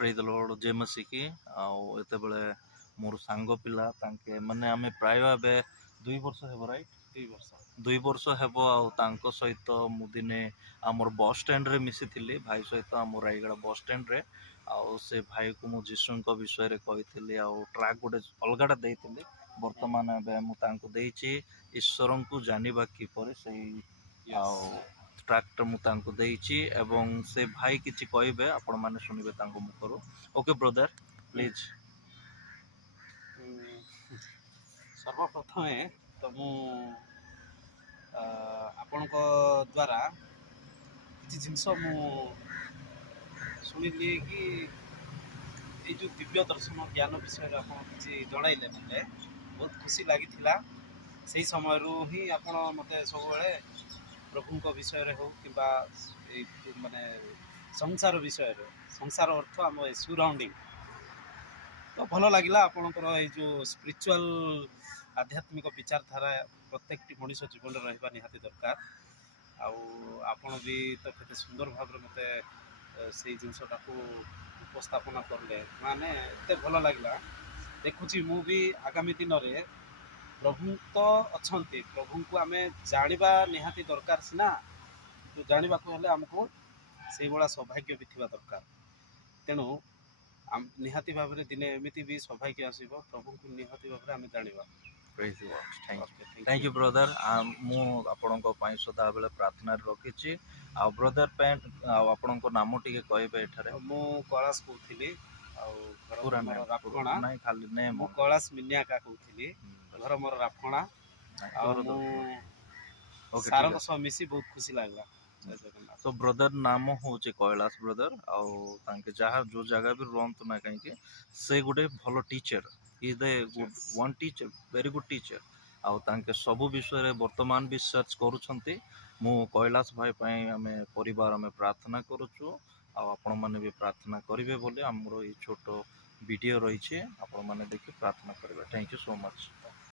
ପ୍ରେଜ୍ ଦ ଲର୍ଡ ଜୟ ମସିକି। ଆଉ ଏତେବେଳେ ମୋର ସାଙ୍ଗ ପିଲା ତାଙ୍କେ ମାନେ ଆମେ ପ୍ରାୟ ଏବେ 2 ବର୍ଷ ହେବ ରାଇଟ୍ 2 ବର୍ଷ ହେବ। ଆଉ ତାଙ୍କ ସହିତ ମୁଁ ଦିନେ ଆମର ବସ୍ ଷ୍ଟାଣ୍ଡରେ ମିଶିଥିଲି ଭାଇ ସହିତ, ଆମ ରାୟଗଡ଼ା ବସ୍ ଷ୍ଟାଣ୍ଡରେ। ଆଉ ସେ ଭାଇକୁ ମୁଁ ଯୀଶୁଙ୍କ ବିଷୟରେ କହିଥିଲି, ଆଉ ଟ୍ରାକ୍ ଗୋଟେ ଅଲଗାଟା ଦେଇଥିଲି। ବର୍ତ୍ତମାନ ଏବେ ମୁଁ ତାଙ୍କୁ ଦେଇଛି ଈଶ୍ୱରଙ୍କୁ ଜାଣିବା କିପରି, ସେଇ ଆଉ ଟ୍ରାକ୍ଟ ମୁଁ ତାଙ୍କୁ ଦେଇଛି। ଏବଂ ସେ ଭାଇ କିଛି କହିବେ, ଆପଣମାନେ ଶୁଣିବେ ତାଙ୍କ ମୁଖରୁ। Okay brother, please. ସର୍ବପ୍ରଥମେ ତ ମୁଁ ଆପଣଙ୍କ ଦ୍ୱାରା କିଛି ଜିନିଷ ମୁଁ ଶୁଣିଲି କି ଏଇ ଯେଉଁ ଦିବ୍ୟ ଦର୍ଶନ ଜ୍ଞାନ ବିଷୟରେ ଆପଣ କିଛି ଜଣାଇଲେ, ମୋତେ ବହୁତ ଖୁସି ଲାଗିଥିଲା। ସେଇ ସମୟରୁ ହିଁ ଆପଣ ମୋତେ ସବୁବେଳେ ପ୍ରଭୁଙ୍କ ବିଷୟରେ ହଉ କିମ୍ବା ଏଇ ମାନେ ସଂସାର ବିଷୟରେ, ସଂସାର ଅର୍ଥ ଆମ ଏ ସରାଉଣ୍ଡିଂ, ତ ଭଲ ଲାଗିଲା ଆପଣଙ୍କର ଏଇ ଯେଉଁ ସ୍ପିରିଚୁଆଲ ଆଧ୍ୟାତ୍ମିକ ବିଚାରଧାରା ପ୍ରତ୍ୟେକଟି ମଣିଷ ଜୀବନରେ ରହିବା ନିହାତି ଦରକାର। ଆଉ ଆପଣ ବି ତ କେତେ ସୁନ୍ଦର ଭାବରେ ମୋତେ ସେଇ ଜିନିଷଟାକୁ ଉପସ୍ଥାପନ କଲେ, ମାନେ ଏତେ ଭଲ ଲାଗିଲା। ଦେଖୁଛି ମୁଁ ବି ଆଗାମୀ ଦିନରେ ପ୍ରଭୁ ତ ଅଛନ୍ତି, ପ୍ରଭୁଙ୍କୁ ଆମେ ଜାଣିବା ନିହାତି ଦରକାର ସିନା, କିନ୍ତୁ ଜାଣିବାକୁ ହେଲେ ଆମକୁ ସେଇଭଳିଆ ସୌଭାଗ୍ୟ ବି ଥିବା ଦରକାର। ତେଣୁ ନିହାତି ଭାବରେ ଦିନେ ଏମିତି ବି ସୌଭାଗ୍ୟ ଆସିବ, ପ୍ରଭୁଙ୍କୁ ନିହାତି ଭାବରେ ଆମେ ଜାଣିବା। Thank you brother. ମୁଁ ଆପଣଙ୍କ ପାଇଁ ସଦାବେଳେ ପ୍ରାର୍ଥନାରେ ରଖିଛି। ଆଉ ବ୍ରଦର ପାଇଁ ଆଉ ଆପଣଙ୍କ ନାମ ଟିକେ କହିବେ ଏଠାରେ। ମୁଁ କୈଳାସ କହୁଥିଲି, ଆଉ ଘର ମୋର ରାଫଣା। ନାଇଁ ଖାଲି ମୁଁ କୈଳାସ ମିନିଆକା କହୁଥିଲି, ଘର ମୋର ରାଫଣା। ଆଉ ମୁଁ ସାରଙ୍କ ସହ ମିଶି ବହୁତ ଖୁସି ଲାଗିଲା। ଜୟ ଜଗନ୍ନାଥ। ତ ବ୍ରଦର ନାମ ହେଉଛି କୈଳାସ ବ୍ରଦର। ଆଉ ତାଙ୍କେ ଯାହା ଯେଉଁ ଜାଗା ବି ରୁହନ୍ତୁ ନା କାହିଁକି, ସେ ଗୋଟେ ଭଲ teacher, is a one teacher, very good teacher. ଆଉ ତାଙ୍କେ ସବୁ ବିଷୟରେ ବର୍ତ୍ତମାନ ବି ସର୍ଚ୍ଚ କରୁଛନ୍ତି। ମୁଁ କୈଳାସ ଭାଇ ପାଇଁ ଆମେ ପରିବାର ଆମେ ପ୍ରାର୍ଥନା କରୁଛୁ। ଆଉ ଆପଣମାନେ ବି ପ୍ରାର୍ଥନା କରିବେ ବୋଲି ଆମର ଏଇ ଛୋଟ ଭିଡ଼ିଓ ରହିଛି, ଆପଣମାନେ ଦେଖି ପ୍ରାର୍ଥନା କରିବେ। Thank you so much.